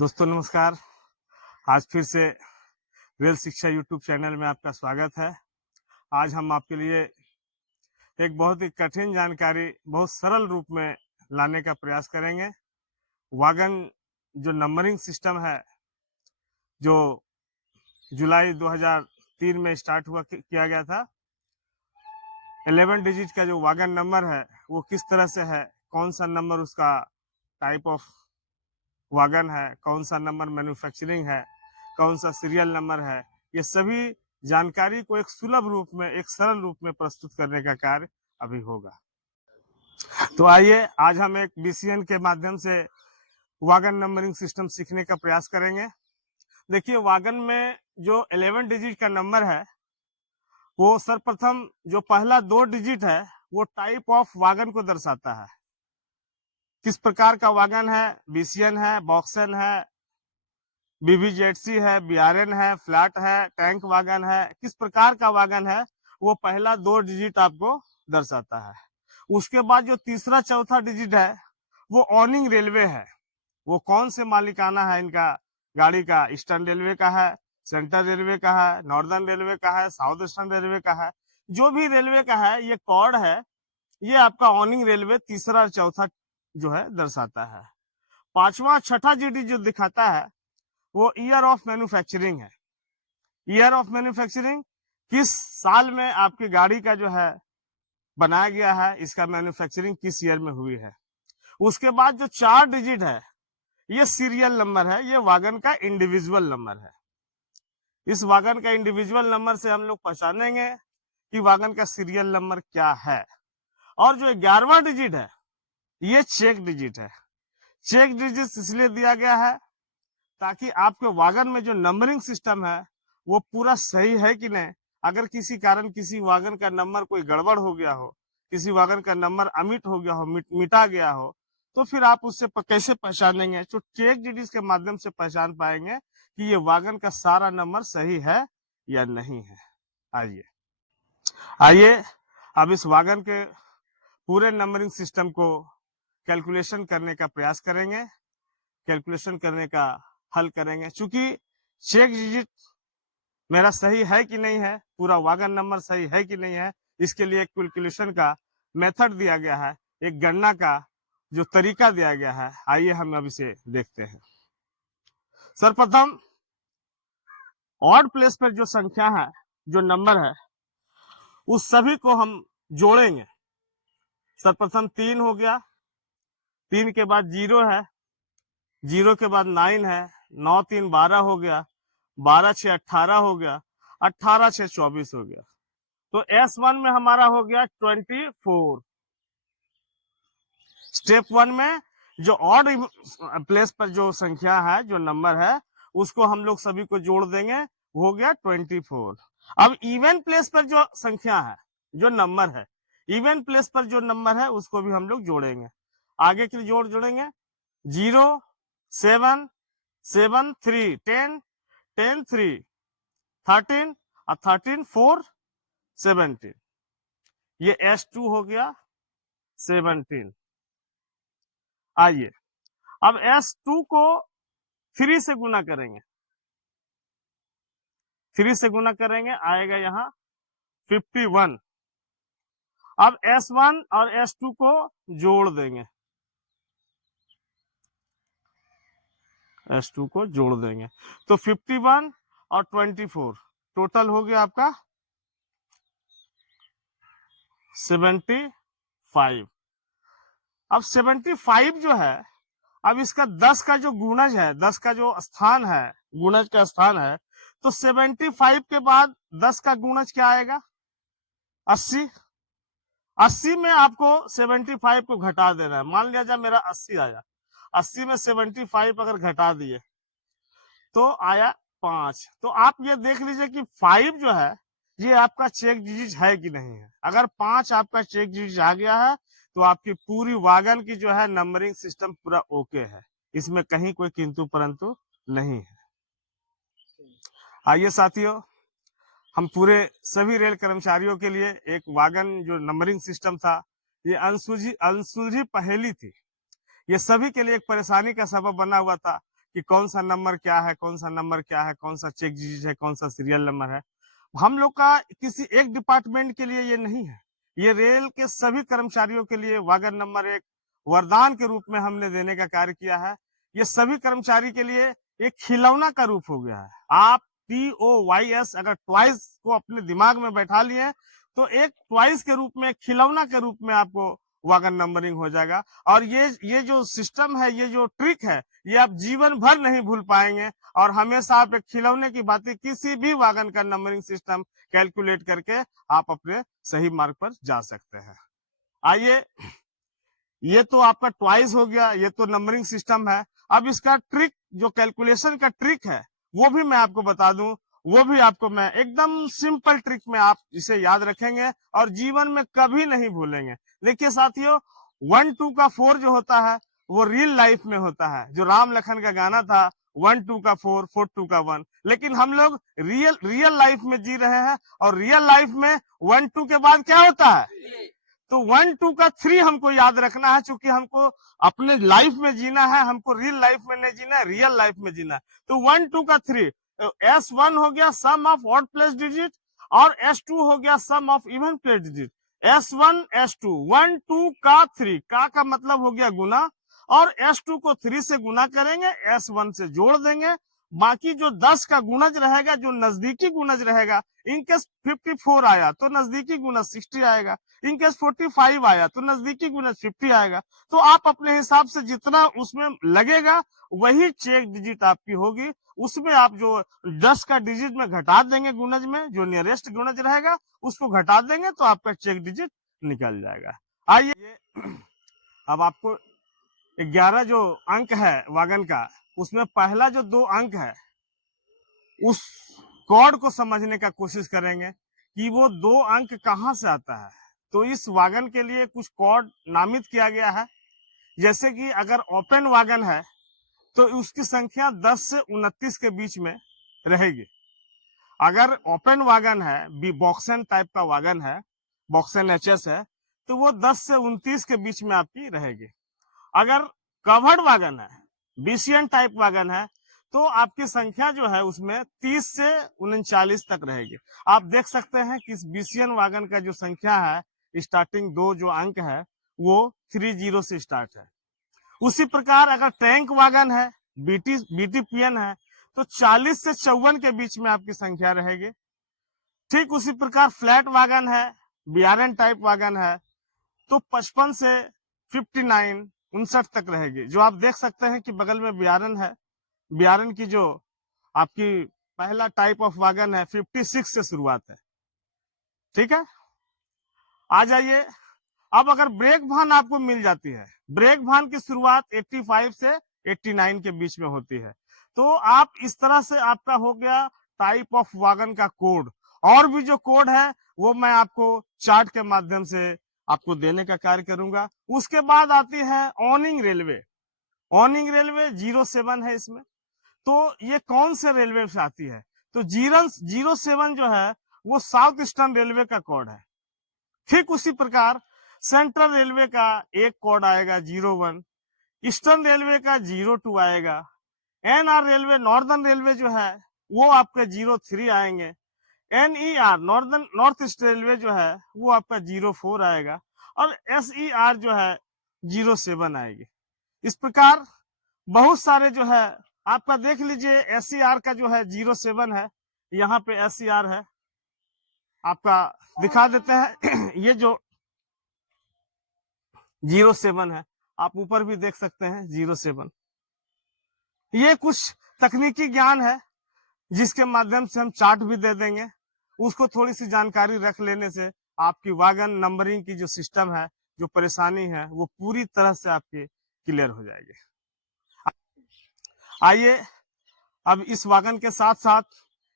दोस्तों नमस्कार। आज फिर से रेल शिक्षा यूट्यूब चैनल में आपका स्वागत है। आज हम आपके लिए एक बहुत ही कठिन जानकारी बहुत सरल रूप में लाने का प्रयास करेंगे। वागन जो नंबरिंग सिस्टम है, जो जुलाई 2003 में स्टार्ट किया गया था, 11 डिजिट का जो वागन नंबर है वो किस तरह से है, कौन सा नंबर उसका टाइप ऑफ वागन है, कौन सा नंबर मैन्युफैक्चरिंग है, कौन सा सीरियल नंबर है, ये सभी जानकारी को एक सुलभ रूप में, एक सरल रूप में प्रस्तुत करने का कार्य अभी होगा। तो आइए आज हम एक बीसीएन के माध्यम से वागन नंबरिंग सिस्टम सीखने का प्रयास करेंगे। देखिए, वागन में जो 11 डिजिट का नंबर है वो सर्वप्रथम जो पहला 2 डिजिट है वो टाइप ऑफ वागन को दर्शाता है। किस प्रकार का वागन है, बीसीएन है, बॉक्सन है, बीबीजेडसी है, बीआरएन है, फ्लैट है, टैंक वागन है, किस प्रकार का वागन है वो पहला 2 डिजिट आपको दर्शाता है। उसके बाद जो तीसरा चौथा डिजिट है वो ऑनिंग रेलवे है। वो कौन से मालिकाना है इनका गाड़ी का, ईस्टर्न रेलवे का है, सेंट्रल रेलवे का है, नॉर्दर्न रेलवे का है, साउथ ईस्टर्न रेलवे का है, जो भी रेलवे का है, ये कॉर्ड है, ये आपका ऑनिंग रेलवे तीसरा और चौथा जो है दर्शाता है। पांचवा छठा डिजिट जो दिखाता है वो ईयर ऑफ मैन्युफैक्चरिंग है। ईयर ऑफ मैन्युफैक्चरिंग, किस साल में आपकी गाड़ी का जो है बनाया गया है, इसका मैन्युफैक्चरिंग किस ईयर में हुई है। उसके बाद जो 4 डिजिट है ये सीरियल नंबर है, ये वागन का इंडिविजुअल नंबर है। इस वागन का इंडिविजुअल नंबर से हम लोग पहचानेंगे कि वागन का सीरियल नंबर क्या है। और जो 11वां डिजिट है ये चेक डिजिट है। चेक डिजिट इसलिए दिया गया है ताकि आपके वागन में जो नंबरिंग सिस्टम है वो पूरा सही है कि नहीं। अगर किसी कारण किसी वागन का नंबर कोई गड़बड़ हो गया हो, किसी वागन का नंबर अमिट हो गया हो, मिटा गया हो, तो फिर आप उससे कैसे पहचानेंगे। तो चेक डिजिट के माध्यम से पहचान पाएंगे कि ये वागन का सारा नंबर सही है या नहीं है। आइए अब इस वागन के पूरे नंबरिंग सिस्टम को कैलकुलेशन करने का प्रयास करेंगे, कैलकुलेशन करने का हल करेंगे। चूंकि चेक डिजिट मेरा सही है कि नहीं है, पूरा वागन नंबर सही है कि नहीं है, इसके लिए एक कैलकुलेशन का मेथड दिया गया है, एक गणना का जो तरीका दिया गया है। आइए हम अब इसे देखते हैं। सर्वप्रथम ऑड प्लेस पर जो संख्या है, जो नंबर है, उस सभी को हम जोड़ेंगे। सर्वप्रथम 3 हो गया, 3 के बाद 0 है, 0 के बाद 9 है, 9 3 12 हो गया, 12 6 18 हो गया, 18 6 24 हो गया। तो S1 में हमारा हो गया 24। स्टेप 1 में जो ऑड प्लेस पर जो संख्या है, जो नंबर है, उसको हम लोग सभी को जोड़ देंगे, हो गया 24। अब इवन प्लेस पर जो संख्या है, जो नंबर है, इवन प्लेस पर जो नंबर है उसको भी हम लोग जोड़ेंगे। आगे के जोड़ेंगे 0 7 7 3 10 10 3 13 और 13 4 17। ये S2 हो गया 17। आइए अब S2 को 3 से गुना करेंगे, 3 से गुना करेंगे, आएगा यहाँ 51। अब S1 और S2 को जोड़ देंगे, S2 को जोड़ देंगे, तो 51 और 24 टोटल हो गया आपका 75। अब 75 जो है, अब इसका 10 का जो गुणज है, 10 का जो स्थान है, गुणज का स्थान है, तो 75 के बाद 10 का गुणज क्या आएगा 80। 80 में आपको 75 को घटा देना है। मान लिया जाए मेरा 80 आया, 80 में 75 अगर घटा दिए तो आया 5। तो आप ये देख लीजिए कि 5 जो है ये आपका चेक डिजिट है कि नहीं है। अगर 5 आपका चेक डिजिट आ गया है तो आपकी पूरी वागन की जो है नंबरिंग सिस्टम पूरा ओके है, इसमें कहीं कोई किंतु परंतु नहीं है। आइए साथियों, हम पूरे सभी रेल कर्मचारियों के लिए एक वागन जो नंबरिंग सिस्टम था, ये अनसुलझी पहेली थी। ये सभी के लिए एक परेशानी का सबब बना हुआ था कि कौन सा नंबर क्या है, कौन सा नंबर क्या है, कौन सा चेक डिजिट है, कौन सा सीरियल नंबर है। हम लोग का किसी एक डिपार्टमेंट के लिए ये नहीं है, ये रेल के सभी कर्मचारियों के लिए वागन नंबर एक वरदान के रूप में हमने देने का कार्य किया है। ये सभी कर्मचारी के लिए एक खिलौना का रूप हो गया है। आप TOYS अगर ट्वाइस को अपने दिमाग में बैठा लिए तो एक ट्वाइस के रूप में, खिलौना के रूप में आपको वागन नंबरिंग हो जाएगा। और ये जो सिस्टम है, ये जो ट्रिक है, ये आप जीवन भर नहीं भूल पाएंगे। और हमेशा आप एक खिलौने की बातें, किसी भी वागन का नंबरिंग सिस्टम कैलकुलेट करके आप अपने सही मार्ग पर जा सकते हैं। आइए, ये तो आपका ट्वाइस हो गया, ये तो नंबरिंग सिस्टम है। अब इसका ट्रिक, जो कैलकुलेशन का ट्रिक है, वो भी मैं आपको बता दूं। वो भी आपको मैं एकदम सिंपल ट्रिक में आप इसे याद रखेंगे और जीवन में कभी नहीं भूलेंगे। देखिए साथियों, 1 2 का 4 जो होता है वो रियल लाइफ में होता है। जो राम लखन का गाना था, 1 2 का 4, 4 2 का 1। लेकिन हम लोग रियल लाइफ में जी रहे हैं और रियल लाइफ में 1 2 के बाद क्या होता है? तो 1 2 का 3 हमको याद रखना है, क्योंकि हमको अपने लाइफ में जीना है, हमको रियल लाइफ में नहीं जीना है, रियल लाइफ में जीना है। तो 1 2 का 3, S1 हो गया sum of odd place digit और S2 हो गया sum of even place digit. S1 S2, 1 2 का 3, का मतलब हो गया गुना, और S2 को 3 से गुना करेंगे, S1 से जोड़ देंगे। बाकी जो 10 का गुणज रहेगा, जो नजदीकी गुणज रहेगा, इनकेस 54 आया तो नजदीकी गुणज 60 आएगा, इनकेस 45 आया तो नजदीकी गुणज 50 आएगा। तो आप अपने हिसाब से जितना उसमें लगेगा वही चेक डिजिट आपकी होगी। उसमें आप जो 10 का डिजिट में घटा देंगे, गुणज में जो नियरेस्ट गुणज रहेगा उसको घटा देंगे तो आपका चेक डिजिट निकल जाएगा। आइए, अब आपको 11 जो अंक है वागन का, उसमें पहला जो 2 अंक है उस कोड को समझने का कोशिश करेंगे कि वो 2 अंक कहां से आता है। तो इस वागन के लिए कुछ कोड नामित किया गया है। जैसे कि अगर ओपन वागन है तो उसकी संख्या 10 से 29 के बीच में रहेगी। अगर ओपन वागन है, बॉक्सन टाइप का वागन है, बॉक्सन HS है, तो वो 10 से 29 के बीच में आपकी रहेगी। अगर कवर्ड वागन है, बीसीएन टाइप वागन है, तो आपकी संख्या जो है उसमें 30 से 39 तक रहेगी। आप देख सकते हैं कि इस बीसीएन वागन का जो संख्या है, स्टार्टिंग 2 जो अंक है वो 30 से स्टार्ट है। उसी प्रकार अगर टैंक वागन है, BTPN है, तो 40 से 54 के बीच में आपकी संख्या रहेगी। ठीक उसी प्रकार फ्लैट वागन है, BRN टाइप वागन है, तो 55 से 59 तक रहेगी। जो आप देख सकते हैं कि बगल में BRN है, BRN की जो आपकी पहला टाइप ऑफ वागन है 56 से शुरुआत है। ठीक है, आ जाइए। अब अगर ब्रेक भान आपको मिल जाती है, ब्रेक भान की शुरुआत 85 से 89 के बीच में होती है। तो आप इस तरह से आपका हो गया टाइप ऑफ वागन का कोड। और भी जो कोड है वो मैं आपको चार्ट के माध्यम से आपको देने का कार्य करूंगा। उसके बाद आती है ऑनिंग रेलवे। ऑनिंग रेलवे 07 है इसमें। तो ये कौन से रेलवे से आती है? तो 07 जो है वो साउथ ईस्टर्न रेलवे का कोड है। ठीक उसी प्रकार सेंट्रल रेलवे का एक कोड आएगा 01, ईस्टर्न रेलवे का 02 आएगा, NR रेलवे नॉर्दर्न रेलवे जो है वो आपके 03 आएंगे, NER नॉर्थ ईस्ट रेलवे जो है वो आपका 04 आएगा, और SER जो है 07 आएगी। इस प्रकार बहुत सारे जो है आपका देख लीजिए, SER का जो है 07 है, यहाँ पे SER है, आपका दिखा देते हैं। ये जो 07 है, आप ऊपर भी देख सकते हैं 07। ये कुछ तकनीकी ज्ञान है जिसके माध्यम से हम चार्ट भी दे देंगे। उसको थोड़ी सी जानकारी रख लेने से आपकी वागन नंबरिंग की जो सिस्टम है, जो परेशानी है, वो पूरी तरह से आपकी क्लियर हो जाएगी। आइए, अब इस वागन के साथ साथ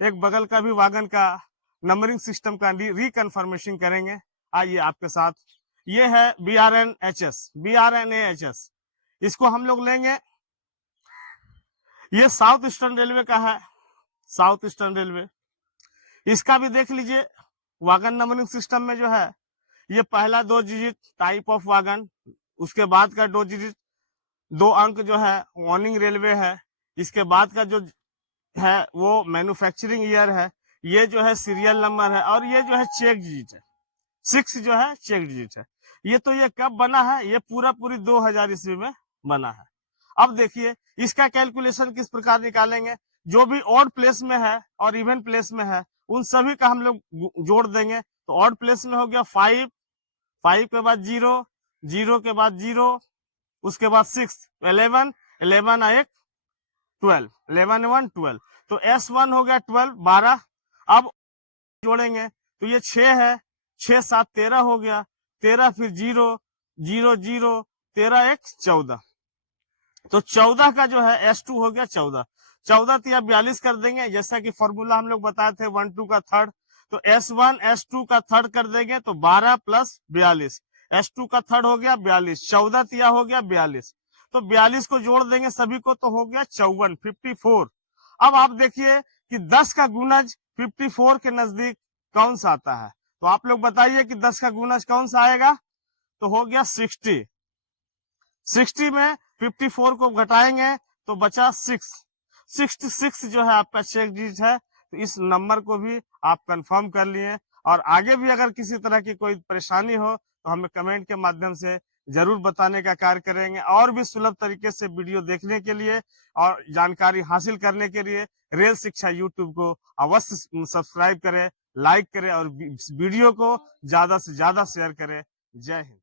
एक बगल का भी वागन का नंबरिंग सिस्टम का रिकन्फर्मेशन करेंगे। आइए आपके साथ, ये है BRNAHS। इसको हम लोग लेंगे, ये साउथ ईस्टर्न रेलवे का है, साउथ ईस्टर्न रेलवे। इसका भी देख लीजिए, वागन नंबरिंग सिस्टम में जो है ये पहला 2 डिजिट टाइप ऑफ वागन, उसके बाद का 2 डिजिट 2 अंक जो है ऑनिंग रेलवे है, इसके बाद का जो है वो मैन्युफैक्चरिंग ईयर है, ये जो है सीरियल नंबर है, और ये जो है चेक डिजिट है, 6 जो है चेक डिजिट है। ये तो ये कब बना है, ये पूरी 2000 ईस्वी में बना है। अब देखिए इसका कैलकुलेशन किस प्रकार निकालेंगे। जो भी ऑड प्लेस में है और इवन प्लेस में है उन सभी का हम लोग जोड़ देंगे। तो ऑड प्लेस में हो गया 5, 5 के बाद 0, 0 के बाद 0, उसके बाद 6, 11, 11 एक 12, 11 1 12, तो S1 हो गया 12, 12। अब जोड़ेंगे तो ये 6 है, 6 7 13 हो गया, 13 फिर 0, 0 0, 13 एक 14, तो 14 का जो है S2 हो गया 14, 14 या 42 कर देंगे, जैसा कि फॉर्मूला हम लोग बताए थे 1 2 का थर्ड। तो S1 S2 का थर्ड कर देंगे तो 12 प्लस 42, S2 का थर्ड हो गया 42, 14 तिया हो गया 42, तो 42 को जोड़ देंगे सभी को तो हो गया 54, 54। अब आप देखिए कि 10 का गुणज 54 के नजदीक कौन सा आता है, तो आप लोग बताइए कि 10 का गुणज कौन सा आएगा। तो हो गया 60, 60 में 54 को घटाएंगे तो बचा 6, 66 जो है आपका चेक डिजिट है। तो इस नंबर को भी आप कंफर्म कर लिए, और आगे भी अगर किसी तरह की कोई परेशानी हो तो हमें कमेंट के माध्यम से जरूर बताने का कार्य करेंगे। और भी सुलभ तरीके से वीडियो देखने के लिए और जानकारी हासिल करने के लिए रेल शिक्षा यूट्यूब को अवश्य सब्सक्राइब करें, लाइक करें और वीडियो को ज्यादा से ज्यादा शेयर करें। जय हिंद।